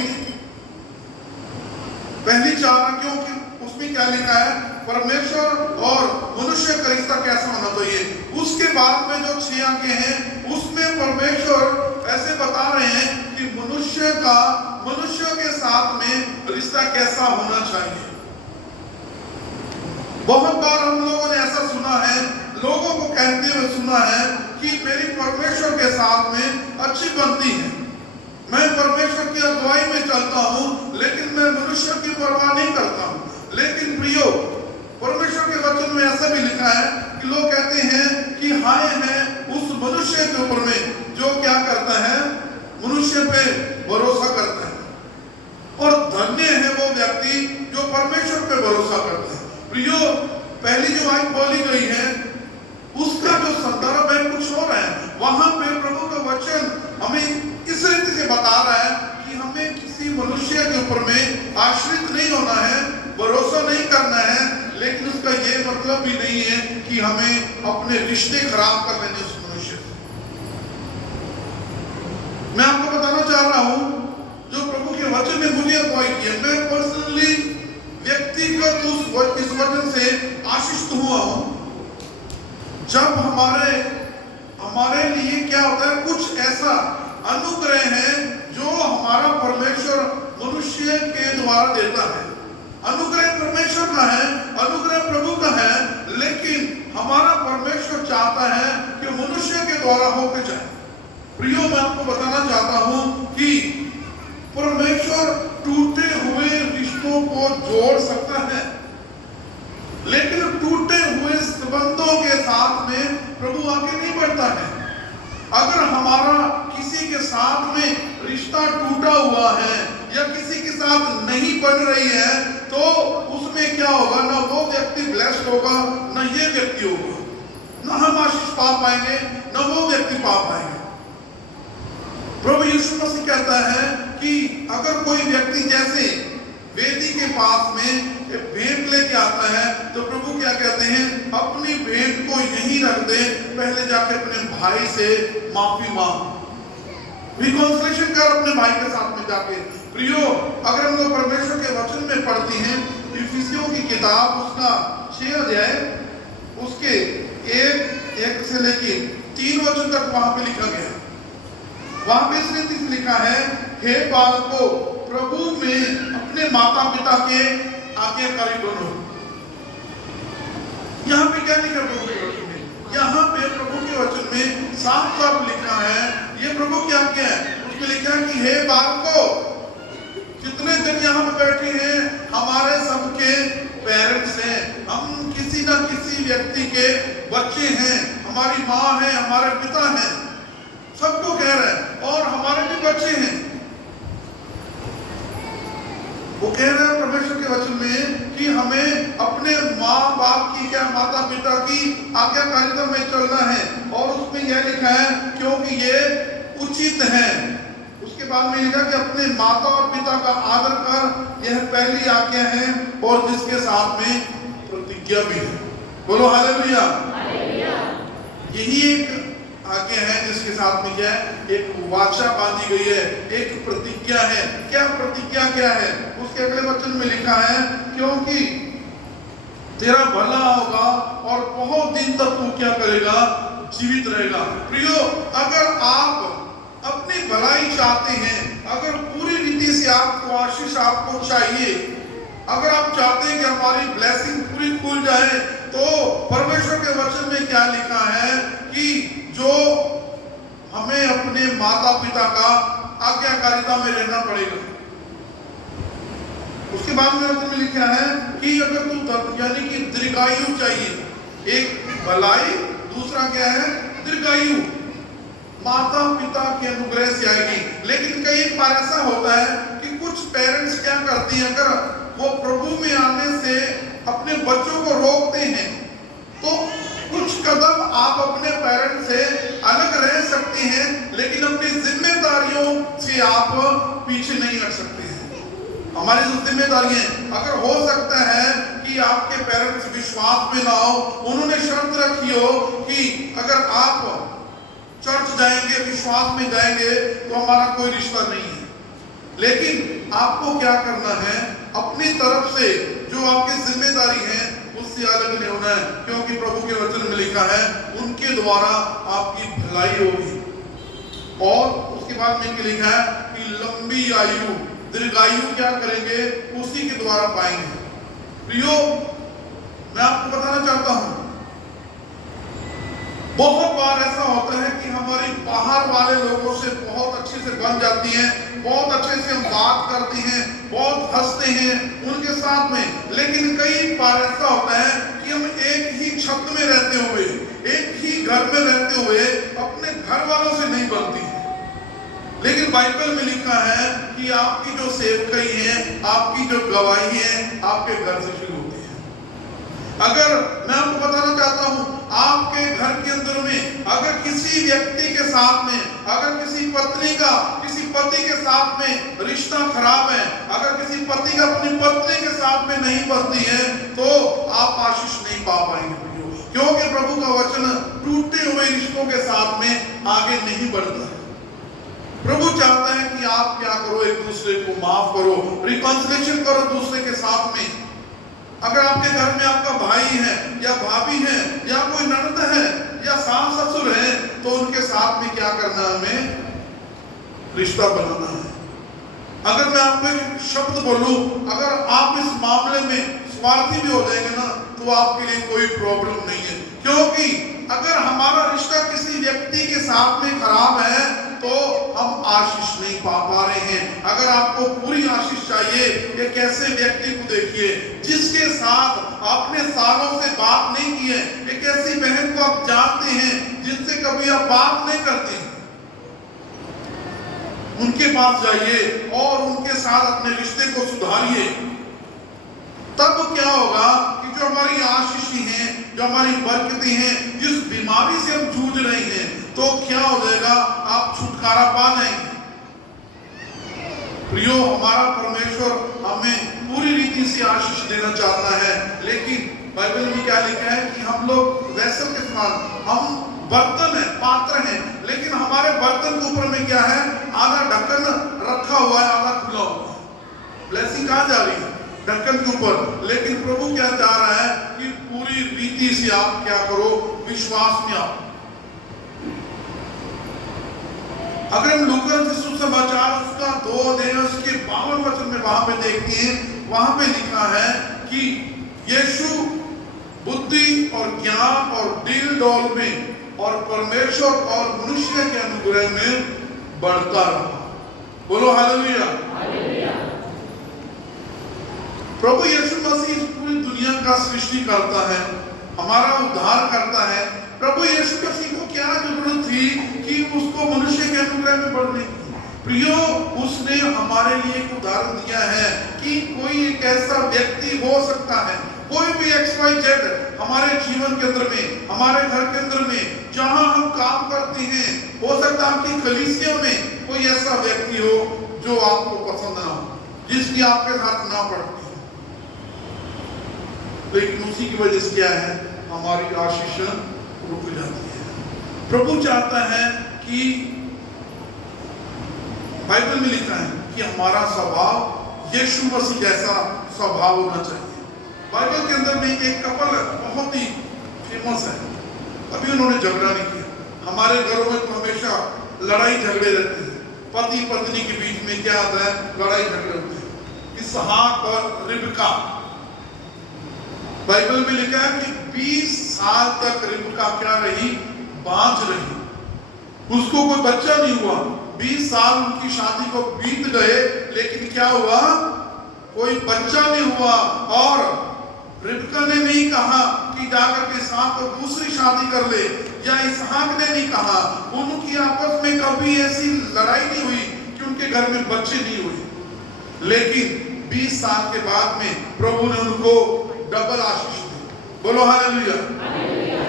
पहली 4 आज्ञाओं की उसमें क्या लिखा है, परमेश्वर और मनुष्य का रिश्ता कैसा होना चाहिए। उसके बाद में जो 6 आज्ञाएं हैं उसमें परमेश्वर ऐसे बता रहे हैं कि मनुष्य के साथ में रिश्ता कैसा होना चाहिए। बहुत बार हम लोगों ने ऐसा सुना है, लोगों को कहते हुए सुना है कि मेरी परमेश्वर के साथ में अच्छी बनती है, मैं परमेश्वर की अगुवाई में चलता हूं, लेकिन मैं मनुष्य की परवाह नहीं करता हूं। लेकिन प्रियो, परमेश्वर के वचन में ऐसा भी लिखा है कि लोग कहते हैं कि हाय है उस मनुष्य के ऊपर में जो क्या करता है, मनुष्य पे भरोसा करता है, और धन्य है वो व्यक्ति जो परमेश्वर पे भरोसा करता है। प्रियो, पहली जो आयत बोली गई है उसका जो संदर्भ है कुछ और है। वहां पे प्रभु का वचन हमें इस रीति से बता रहा है कि हमें किसी मनुष्य के ऊपर में आश्रित नहीं होना है, भरोसा नहीं करना है, लेकिन उसका ये मतलब भी नहीं है कि हमें अपने रिश्ते खराब कर लेने उस मनुष्य से। मैं आपको बताना चाह रहा हूं जो प्रभु के वचन ने मुझे अगुवाई की है, मैं पर्सनली व्यक्तिगत इस वचन से आशीषित हुआ हूं। जब हमारे लिए क्या होता है, कुछ ऐसा अनुग्रह है जो हमारा परमेश्वर मनुष्य के द्वारा देता है। अनुग्रह परमेश्वर का है, अनुग्रह प्रभु का है, लेकिन हमारा परमेश्वर चाहता है कि मनुष्य के द्वारा होकर जाए। प्रियो, मैं आपको बताना चाहता हूं कि परमेश्वर टूटे हुए रिश्तों को जोड़ सकता है, लेकिन टूटे हुए संबंधों के साथ में प्रभु आगे नहीं बढ़ता है। अगर हमारा किसी के साथ में रिश्ता टूटा हुआ है या किसी के साथ नहीं बन रही है, तो उसमें क्या होगा, ना वो व्यक्ति ब्लेस्ड होगा, ना ये व्यक्ति होगा, ना हम आशीष पा पाएंगे, ना वो व्यक्ति पा पाएंगे। प्रभु यीशु मसीह कहता है कि अगर कोई व्यक्ति जैसे वेदी के पास में भेंट लेके आता है तो प्रभु क्या कहते हैं, अपनी भेंट को यहीं रख दे, पहले जाके अपने भाई से माफी मांग, रिकॉन्सिलेशन कर अपने भाई के साथ में जाके। प्रियो, अगर हम लोग परमेश्वर के वचन में पढ़ते हैं, इफिसियों की किताब उसका 6 अध्याय उसके 1 से लेके 3 वचन तक वहां पे लिखा गया। वहां पे इस रीति से लिखा है, हे बालकों, प्रभु में अपने माता पिता के आज्ञाकारी बनो। यहाँ पे क्या लिखा प्रभु के वचन में? यहाँ पे प्रभु के वचन में साफ साफ लिखा है, ये प्रभु क्या क्या है, उसमें लिखा है कि हे बालकों, जितने जन यहाँ पे बैठे हैं हमारे सबके पेरेंट्स हैं, हम किसी ना किसी व्यक्ति के बच्चे हैं, हमारी माँ है, हमारे पिता हैं, सबको कह रहे हैं, और हमारे भी बच्चे हैं। वो कह रहे हैं परमेश्वर के वचन में कि हमें अपने माँ बाप की, क्या माता पिता की आज्ञाकारिता में चलना है, और उसमें यह लिखा है क्योंकि ये उचित है। उसके बाद में लिखा कि अपने माता और पिता का आदर कर, यह पहली आज्ञा है और जिसके साथ में प्रतिज्ञा भी है। बोलो हालेलुया। यही एक आज्ञा है जिसके साथ में क्या है, एक वाचा बांधी गई है, एक प्रतिज्ञा है। क्या प्रतिज्ञा क्या है? उसके अगले वचन में लिखा है, क्योंकि तेरा भला होगा और बहुत दिन तक तू क्या करेगा, जीवित रहेगा। प्रियो, अगर आप अपनी भलाई चाहते हैं, अगर पूरी रीति से आपको आशीष आपको चाहिए, अगर आप चाहते हैं कि हमारी ब्लेसिंग पूरी खुल जाए, तो परमेश्वर के वचन में क्या लिखा है कि जो हमें अपने माता पिता का आज्ञाकारिता में रहना पड़ेगा। उसके बाद में लिखा है कि अगर तू यानी कि दीर्घायु चाहिए, एक भलाई, दूसरा क्या है, दीर्घायु, माता पिता के अनुग्रह से आएगी। लेकिन कई बार ऐसा होता है कि कुछ पेरेंट्स क्या करते हैं, अगर वो प्रभु में आने से अपने बच्चों को रोकते हैं, तो कुछ कदम आप अपने पेरेंट्स से अलग रह सकते हैं, लेकिन अपनी जिम्मेदारियों से आप पीछे नहीं हट सकते हैं। हमारी जो जिम्मेदारी है, अगर हो सकता है कि आपके पेरेंट्स विश्वास में ना हो, उन्होंने शर्त रखी हो कि अगर आप चर्च जाएंगे, विश्वास में जाएंगे, तो हमारा कोई रिश्ता नहीं है। लेकिन आपको क्या करना है, अपनी तरफ से जो आपकी जिम्मेदारी है उससे अलग नहीं होना है, क्योंकि प्रभु के वचन में लिखा है उनके द्वारा आपकी भलाई होगी। और उसके बाद में लिखा है कि लंबी आयु, दीर्घायु क्या करेंगे, उसी के द्वारा पाएंगे। प्रियो, मैं आपको बताना चाहता हूं, बहुत बार ऐसा होता है कि हमारी बाहर वाले लोगों से बहुत अच्छे से बन जाती हैं, बहुत अच्छे से हम बात करते हैं, बहुत हंसते हैं उनके साथ में, लेकिन कई बार ऐसा होता है कि हम एक ही छत में रहते हुए, एक ही घर में रहते हुए अपने घर वालों से नहीं बनती। लेकिन बाइबल में लिखा है कि आपकी जो सेवकाई है, आपकी जो गवाही है, आपके घर से शुरू होती है। अगर मैं आपको बताना चाहता हूं, आपके घर के अंदर में अगर किसी व्यक्ति के साथ में, अगर किसी पत्नी का किसी पति के साथ में रिश्ता खराब है, अगर किसी पति का अपनी पत्नी के साथ में नहीं बनती है, तो आप आशीष नहीं पा पाएंगे। क्योंकि प्रभु का वचन टूटे हुए रिश्तों के साथ में आगे नहीं बढ़ता है। प्रभु चाहता है कि आप क्या करो, एक दूसरे को माफ करो, रिकॉन्सिलेशन करो दूसरे के साथ में। अगर आपके घर में आपका भाई है या भाभी है या कोई ननद है या सास ससुर है, तो उनके साथ में क्या करना है, हमें रिश्ता बनाना है। अगर मैं आपको एक शब्द बोलूं, अगर आप इस मामले में स्वार्थी भी हो जाएंगे ना, तो आपके लिए कोई प्रॉब्लम नहीं है। क्योंकि अगर हमारा रिश्ता किसी व्यक्ति के साथ में खराब है, तो हम आशीष नहीं पा रहे हैं। अगर आपको पूरी आशीष चाहिए, एक ऐसे व्यक्ति को देखिए जिसके साथ आपने सालों से बात नहीं की है, एक ऐसी बहन को आप जानते हैं जिनसे कभी आप बात नहीं करते, उनके पास जाइए और उनके साथ अपने रिश्ते को सुधारिए। तब क्या होगा कि जो हमारी आशीषें हैं, जो हमारी बरकतें हैं, जिस बीमारी से हम जूझ रहे हैं, तो क्या हो जाएगा, आप छुटकारा पा जाएंगे। प्रियो, हमारा परमेश्वर हमें पूरी रीति से आशीष देना चाहता है। लेकिन बाइबल में क्या लिखा है कि हम लोग वैसल के समान, हम बर्तन है, पात्र हैं, लेकिन हमारे बर्तन के ऊपर में क्या है, आधा ढक्कन रखा हुआ है, आधा खुला हुआ है। ब्लेसिंग कहाँ जा रही है? ढक्कन के ऊपर। लेकिन प्रभु क्या चाह रहा है कि पूरी रीति से आप क्या करो, विश्वास में आओ। अगर हम लूका सुसमाचार उसका 2 अध्याय उसके 52 वचन में वहां पे देखते हैं, वहां पे लिखा है कि यीशु बुद्धि और ज्ञान और डील डॉल में और परमेश्वर और मनुष्य के अनुग्रह में बढ़ता रहा। बोलो हालेलुया। प्रभु यीशु मसीह पूरी दुनिया का सृष्टि करता है, हमारा उद्धार करता है। प्रभु यीशु मसीह को क्या जरूरत थी कि उसको मनुष्य के अनुग्रह में बढ़ने की? प्रियो, उसने हमारे लिए एक उदाहरण दिया है कि कोई एक ऐसा व्यक्ति हो सकता है, कोई भी XYZ हमारे जीवन के अंदर में, हमारे घर के अंदर में, जहां हम काम करते हैं, हो सकता है आपकी कलीसिया में कोई ऐसा व्यक्ति हो जो आपको पसंद ना हो, जिसकी आपके साथ ना पड़ती हो, लेकिन उसी की वजह से क्या है, हमारी आशीष रुक जाती है। प्रभु चाहता है कि बाइबल में लिखा है कि हमारा स्वभाव यीशु मसीह जैसा स्वभाव होना चाहिए। बाइबल के अंदर में एक कपल बहुत ही फेमस है, अभी उन्होंने झगड़ा नहीं किया। हमारे घरों में तो हमेशा लड़ाई झगड़े रहते हैं, पति पत्नी के बीच में क्या आता है, लड़ाई झगड़े होते हैं। इसहाक और रिबका, बाइबल में लिखा है कि 20 साल तक रिबका क्या रही, बांझ रही, उसको कोई बच्चा नहीं हुआ। 20 साल उनकी शादी को बीत गए, लेकिन क्या हुआ, कोई बच्चा नहीं हुआ। और रिबका ने नहीं कहा कि जाकर के इसहाक को दूसरी शादी कर ले, या इसहाक ने नहीं कहा, उनकी आपस में कभी ऐसी लड़ाई नहीं हुई कि उनके घर में बच्चे नहीं हुए। लेकिन 20 साल के बाद में प्रभु ने उनको डबल आशीष दी। बोलो हालेलुया।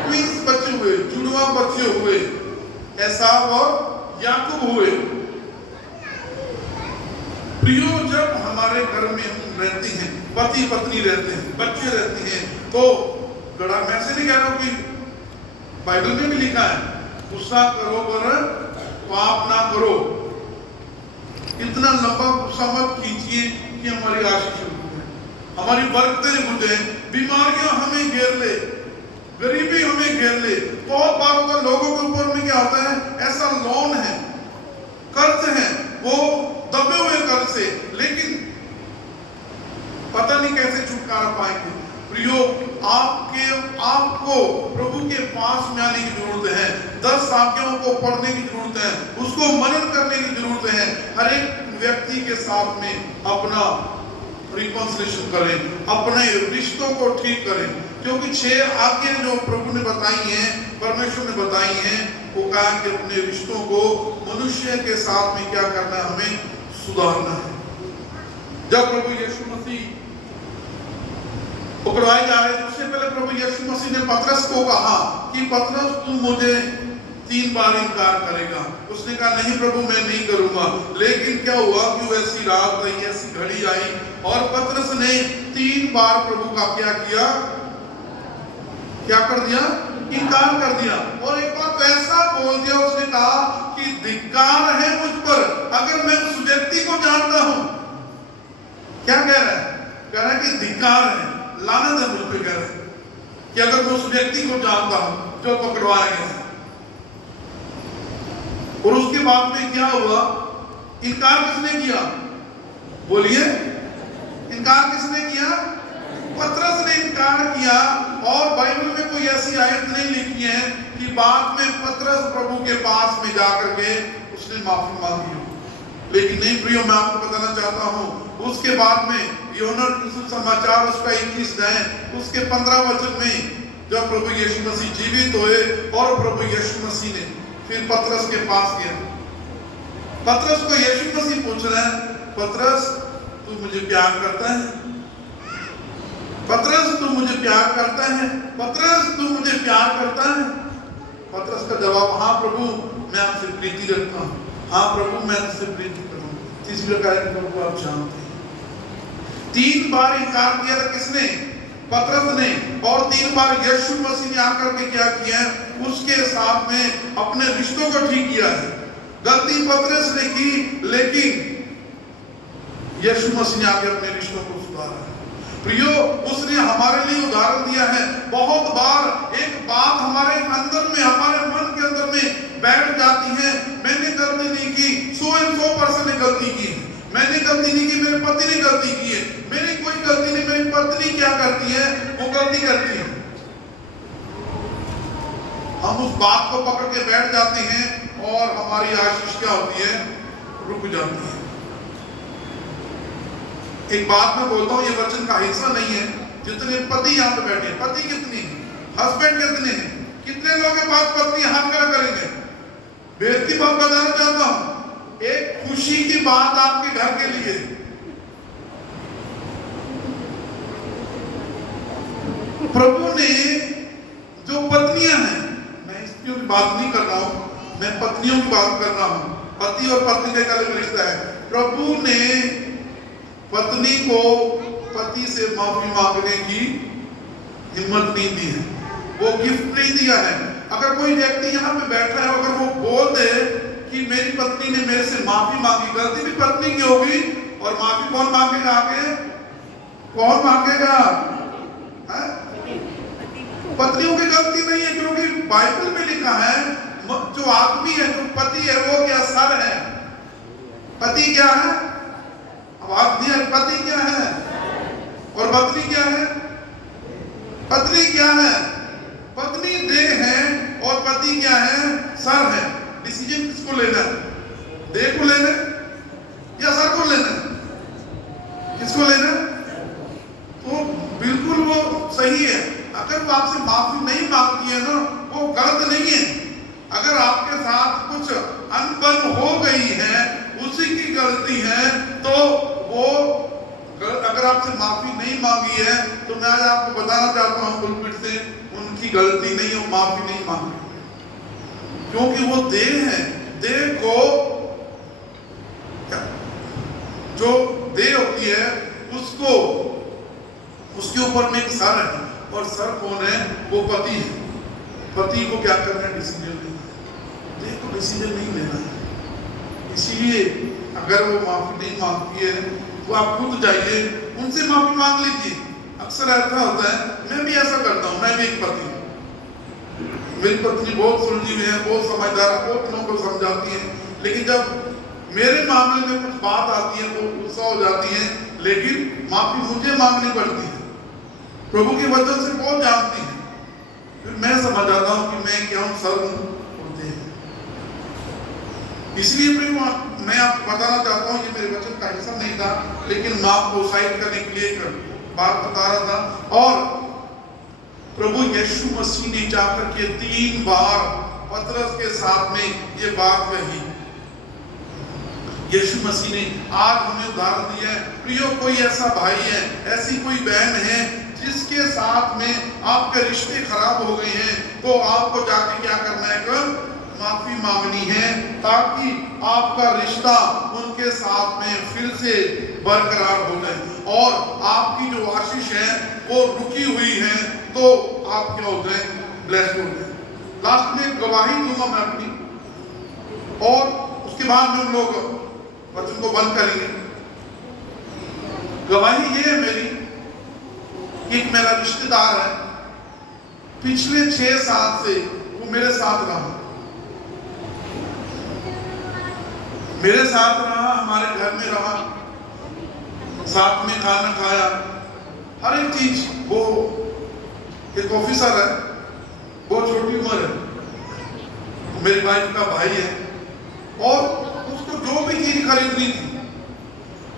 ट्विंस बच्चे हुए, जुड़वा बच्चे हुए, एसाव और याकूब हुए। प्रियो, जब हमारे घर में हम रहते हैं, पति पत्नी रहते हैं, बच्चे रहते हैं, तो गड़ा, मैं से नहीं कह रहा हूं कि बाइबल में भी लिखा है गुस्सा करो पर पाप ना करो। इतना लंबा गुस्सा मत कीजिए कि हमारी आशीष हमारी बरकतें बुझे, बीमारियां हमें घेर ले, गरीबी हमें घेर ले। बहुत बार होता लोगों के ऊपर में क्या होता है, ऐसा लोन है, कर्ज है, वो दबे हुए कर्ज से, लेकिन पता नहीं कैसे छुटकारा पाएंगे। प्रियो, आपको प्रभु के पास में आने की जरूरत है, 10 आज्ञाओं को पढ़ने की जरूरत है, उसको मनन करने की जरूरत है। हर एक व्यक्ति के साथ में अपना रिकॉन्सिलेशन करें, अपने रिश्तों को ठीक करें, क्योंकि 6 आज्ञाएं जो प्रभु ने बताई हैं, परमेश्वर ने बताई हैं, वो कहा कि अपने रिश्तों को मनुष्य के साथ में क्या करना है, हमें सुधारना है। जब प्रभु यीशु मसीह पकड़वाए जा रहे थे, उससे पहले प्रभु यीशु मसीह ने पतरस को कहा कि पतरस, तू मुझे 3 बार इनकार करेगा। उसने कहा नहीं प्रभु, मैं नहीं करूंगा। लेकिन क्या हुआ कि ऐसी रात आई, ऐसी घड़ी आई, और पतरस ने 3 बार प्रभु का क्या किया, क्या कर दिया, इनकार कर दिया। और एक बार तो ऐसा बोल दिया, उसने कहा कि धिक्कार है मुझ पर, अगर मैं उस व्यक्ति को जानता हूं। क्या कह रहा है? कह रहा है कि धिक्कार है, लानत है मुझ पर, कह रहा है कि अगर मैं उस व्यक्ति को जानता हूं जो पकड़वाया गया है। और उसके बाद में क्या हुआ, इनकार किसने किया, बोलिए, इनकार किसने किया, पतरस ने इनकार किया। और बाइबल में कोई ऐसी आयत नहीं लिखी है कि बाद में पतरस प्रभु के पास में जाकर के उसने माफी मांगी हो। लेकिन नहीं प्रियो, मैं आपको बताना चाहता हूं, उसके बाद में यूहन्ना समाचार उसका 21 है, उसके 15 वचन में जब प्रभु यीशु मसीह जीवित हुए और प्रभु यीशु मसीह ने फिर पतरस के पास गया, पतरस को यीशु मसीह पूछ रहे हैं, पतरस तू मुझे प्यार करता है? पतरस तू मुझे प्यार करता है? पतरस तू मुझे प्यार करता है? पतरस का जवाब, हाँ प्रभु, मैं आपसे प्रीति रखता हूँ, हाँ प्रभु, मैं आपसे प्रीति करूँ। तीसरी प्रकार के प्रभु आप जानते हैं, 3 बार इनकार किया था किसने? पतरस ने। और 3 बार यीशु मसीह ने आकर के क्या किया है? उसके साथ में अपने रिश्तों को ठीक किया है। गलती पतरस ने की, लेकिन यीशु मसीह ने आके अपने रिश्तों को सुधारा। प्रियो, उसने हमारे लिए उदाहरण दिया है। बहुत बार एक बात हमारे अंदर में, हमारे मन के अंदर में बैठ जाती है, मैंने गलती नहीं की, 100% ने गलती की है। मैंने गलती नहीं की, मेरे पति ने गलती की है। मेरी कोई गलती नहीं, मेरी पत्नी क्या करती है? वो गलती करती है। हम उस बात को पकड़ के बैठ जाते हैं और हमारी आशीष क्या होती है? रुक जाती है। एक बात मैं बोलता हूं, ये वचन का हिस्सा नहीं है। जितने पति यहां पे बैठे हैं, पति कितने हैं? हस्बैंड कितने हैं? कितने लोगों के पास पत्नी? हाथ खड़ा करेंगे। बेइज्जती बात बताना चाहता हूं, एक खुशी की बात आपके घर के लिए। प्रभु ने जो पत्नियां हैं, मैं स्त्रियों की बात नहीं कर रहा हूं, मैं पत्नियों की बात कर रहा हूं। पति और पत्नी का एक अलग रिश्ता है। प्रभु ने पत्नी को पति से माफी मांगने की हिम्मत नहीं दी है, वो गिफ्ट नहीं दिया है। अगर कोई व्यक्ति यहाँ पे बैठा है, अगर वो बोल दे कि मेरी पत्नी ने मेरे से माफी मांगी, गलती भी पत्नी की होगी, और माफी कौन मांगेगा आगे? कौन मांगेगा? पत्नियों की गलती नहीं है, क्योंकि बाइबल में लिखा है जो आदमी है, जो पति है, वो क्या? सर है। पति क्या है? आवाज दिया, पति क्या है? और पत्नी क्या है? पत्नी क्या है? पत्नी देह है और पति क्या है? सर है। डिसीजन किसको लेना है? देह को लेना या सर को लेना? किसको लेना? तो बिल्कुल वो सही है। अगर वो आपसे माफी नहीं मांगती है ना, वो गलत नहीं है। अगर आपके साथ कुछ अनबन हो गई है, उसी की गलती है, तो वो अगर आपसे माफी नहीं मांगी है, तो मैं आज आपको बताना चाहता हूं पुलपिट से, उनकी गलती नहीं, वो माफी नहीं मांगी, क्योंकि वो देह है। देह को, जो देह होती है, उसको, उसके ऊपर में एक सर है, और सर कौन है? वो पति है। पति को क्या करना है? डिसीजन लेना है। देह को डिसीजन नहीं लेना है। इसीलिए अगर वो माफी नहीं मांगती है, तो आप खुद जाइए, उनसे माफी मांग लीजिए। अक्सर ऐसा होता है, मैं भी ऐसा करता हूँ। मैं भी एक पति हूँ, मेरी पत्नी बहुत सुलझी हुई है, बहुत समझदार है, बहुत लोगों को समझाती है, लेकिन जब मेरे मामले में कुछ बात आती है, वो गुस्सा हो जाती है, लेकिन माफी मुझे मांगनी पड़ती है। प्रभु के वचन से बहुत जानती है। फिर मैं समझ आता हूँ कि मैं क्या हूँ, सर हूँ। इसलिए मैं आपको बताना चाहता हूँ, ये मेरे वचन का हिस्सा नहीं था, लेकिन मैं आपको साइड करने के लिए बात बता रहा था। और प्रभु यीशु मसीह ने जाकर के 3 बार पतरस के साथ में ये बात कही। यीशु मसीह ने आज हमें उदाहरण दिया है। प्रियो, कोई ऐसा भाई है, ऐसी कोई बहन है जिसके साथ में आपके रिश्ते खराब हो गए हैं, तो आपको जाके क्या करना है? माफी मांगनी है, ताकि आपका रिश्ता उनके साथ में फिर से बरकरार हो जाए, और आपकी जो आशीष है वो रुकी हुई है, तो आप क्या हो जाए? ब्लेस्ड हो जाए। लास्ट में गवाही दूंगा मैं अपनी, और उसके बाद में हम लोग वचन को बंद करेंगे। गवाही ये है मेरी, एक मेरा रिश्तेदार है, पिछले 6 साल से वो मेरे साथ रहा, मेरे साथ रहा, हमारे घर में रहा, साथ में खाना खाया, हर एक चीज। वो एक ऑफिसर है, बहुत छोटी उम्र है, मेरी वाइफ का भाई है, और उसको जो भी चीज खरीदनी थी,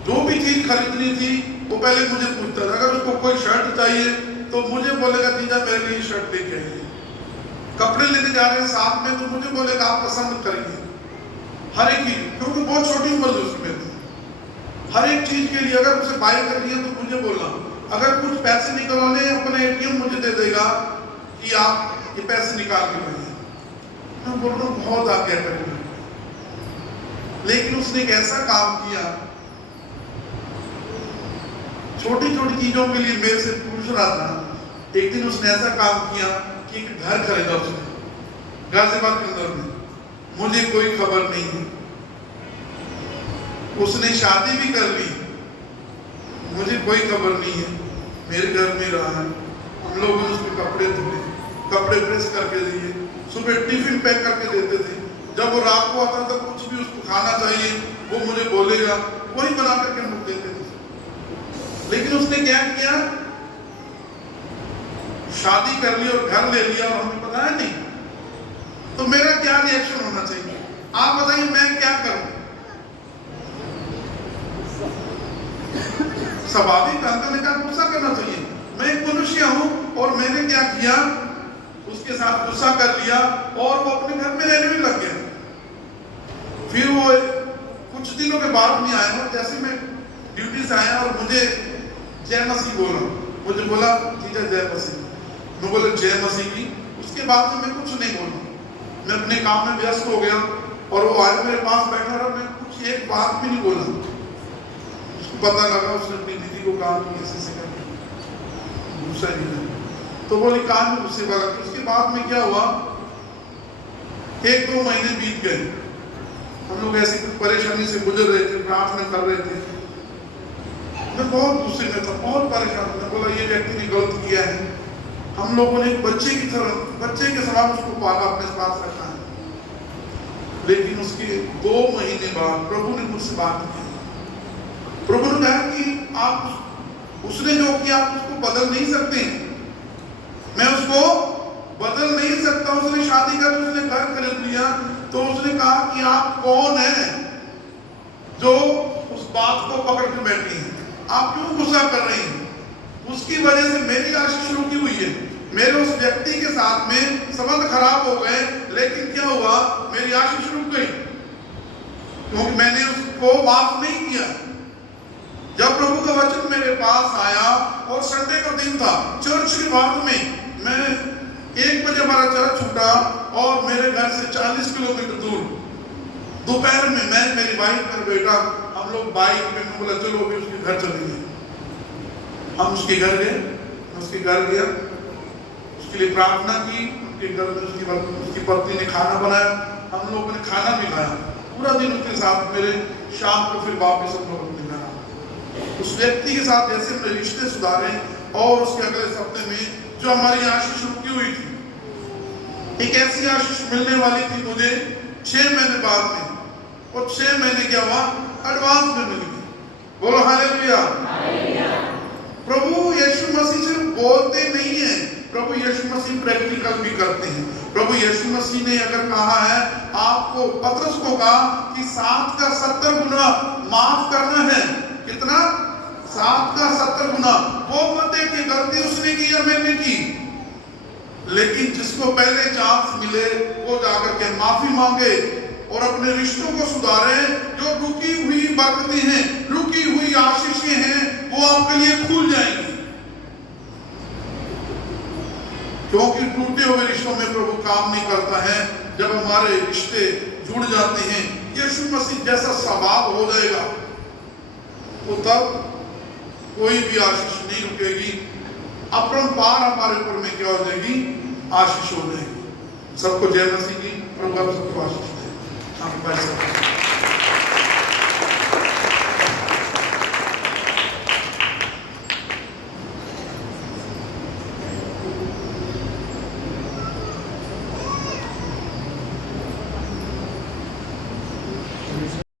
जो भी चीज खरीदनी थी, वो पहले मुझे पूछता था। अगर उसको कोई शर्ट चाहिए तो मुझे बोलेगा, जीजा मेरे लिए शर्ट लेके आइए। कपड़े लेने जा रहे हैं साथ में, तो मुझे बोलेगा आप पसंद करिए, हर एक चीज, क्योंकि बहुत छोटी उम्र थी उसमें थी। हर एक चीज के लिए अगर उसे बाय करनी है तो मुझे बोलना, अगर कुछ पैसे निकलवाने अपने एटीएम मुझे दे देगा कि आप ये पैसे निकाल के भेजिए। मैं बोल रहा हूँ बहुत आज्ञा करेंगे, लेकिन उसने एक ऐसा काम किया छोटी छोटी चीजों के लिए मेरे से पूछ रहा था। एक दिन उसने ऐसा काम किया कि एक घर खरीदा उसने गाजियाबाद के अंदर में, मुझे कोई खबर नहीं है। उसने शादी भी कर ली, मुझे कोई खबर नहीं है। मेरे घर में रहा है, हम लोगों ने उसके कपड़े धोए, कपड़े प्रेस करके दिए, सुबह टिफिन पैक करके देते थे। जब वो रात को आता था कुछ भी उसको खाना चाहिए वो मुझे बोलेगा, वही बना करके मुझे देते थे। लेकिन उसने क्या किया, शादी कर ली और घर ले लिया और हमें पता है नहीं। तो मेरा क्या रिएक्शन होना चाहिए, आप बताइए, मैं क्या करूं? स्वाभाविक अंदर का गुस्सा करना चाहिए। मैं एक मनुष्य हूं और मैंने क्या किया, उसके साथ गुस्सा कर लिया और वो अपने घर में रहने भी लग गया। फिर वो कुछ दिनों के बाद में आया, जैसे मैं ड्यूटी से आया और मुझे जय मसीह बोला, मुझे बोला जीजा जय मसीह, मैं बोला जय मसीह की। उसके बाद में मैं कुछ नहीं बोला, मैं अपने काम में व्यस्त हो गया और वो आज मेरे पास बैठा रहा, मैं कुछ एक बात भी नहीं बोला। उसको पता लगा, उसने अपनी दीदी को कहा कि ऐसे से कर गुस्सा नहीं, तो बोली कान में गुस्से वाला। उसके बाद में क्या हुआ, 1-2 महीने बीत गए, हम लोग ऐसी परेशानी से गुजर रहे थे, प्रार्थना कर रहे थे। मैं बहुत गुस्से में था, बहुत परेशान। मैं बोला ये व्यक्ति ने गलत किया है। हम लोगों ने एक बच्चे की तरह, बच्चे के समान उसको पाला, अपने पास रखा है। लेकिन उसके 2 महीने बाद प्रभु ने मुझसे बात की। प्रभु ने कहा कि आप उसने जो किया आप उसको बदल नहीं सकते, मैं उसको बदल नहीं सकता। उसने शादी कर, उसने घर खरीद लिया, तो उसने कहा कि आप कौन हैं जो उस बात को पकड़ के बैठी हैं, आप क्यों गुस्सा कर रही हैं? उसकी वजह से मेरी आशीष रुकी हुई है। मेरे उस व्यक्ति के साथ में संबंध खराब हो गए, लेकिन क्या हुआ, मेरी आशीष रुक गई क्योंकि मैंने उसको माफ नहीं किया। जब प्रभु का वचन मेरे पास आया और संडे का दिन था, चर्च के बाद में मैं 1 बजे हमारा चर्च छूटा और मेरे घर से 40 किलोमीटर दूर दोपहर में मैं, मेरी वाइफ, मेरा बेटा, हम लोग बाइक में, मैं बोला चलो अभी उसके घर चलेंगे। हम उसके घर गए, मैं उसके घर गया, उसके लिए प्रार्थना की। उसके घर में उसकी पत्नी ने खाना बनाया, हम लोगों ने खाना भी खाया, पूरा दिन उसके साथ मेरे। शाम को फिर वापस हम लोग अपने घर आए। उस व्यक्ति के साथ जैसे हमने रिश्ते सुधारे और उसके अगले सप्ताह में जो हमारी आशीष रुकी हुई थी, एक ऐसी आशीष मिलने वाली थी मुझे 6 महीने बाद में, और 6 महीने क्या हुआ, एडवांस में मिल गई। बोलो हालेलुया। प्रभु यीशु मसीह सिर्फ बोलते नहीं है, प्रभु यीशु मसीह प्रैक्टिकल भी करते हैं। प्रभु यीशु मसीह ने अगर कहा है आपको, पतरस को कहा कि 7 का 70 गुना माफ करना है, कितना, 7 का 70 गुना। वो मत देखिए गलती उसने की या मैंने की, लेकिन जिसको पहले चांस मिले वो जाकर के माफी मांगे और अपने रिश्तों को सुधारे। जो रुकी हुई बरकतें हैं, रुकी हुई आशीषें हैं, वो आपके लिए खुल जाएंगी, क्योंकि टूटे हुए रिश्तों में प्रभु काम नहीं करता है। जब हमारे रिश्ते जुड़ जाते हैं, यीशु मसीह जैसा स्वभाव हो जाएगा, तो तब कोई भी आशीष नहीं रुकेगी। अपरंपार हमारे ऊपर में क्या हो जाएगी, आशीष हो जाएगी। सबको जय मसीह की, प्रभु सबको आशीष दे।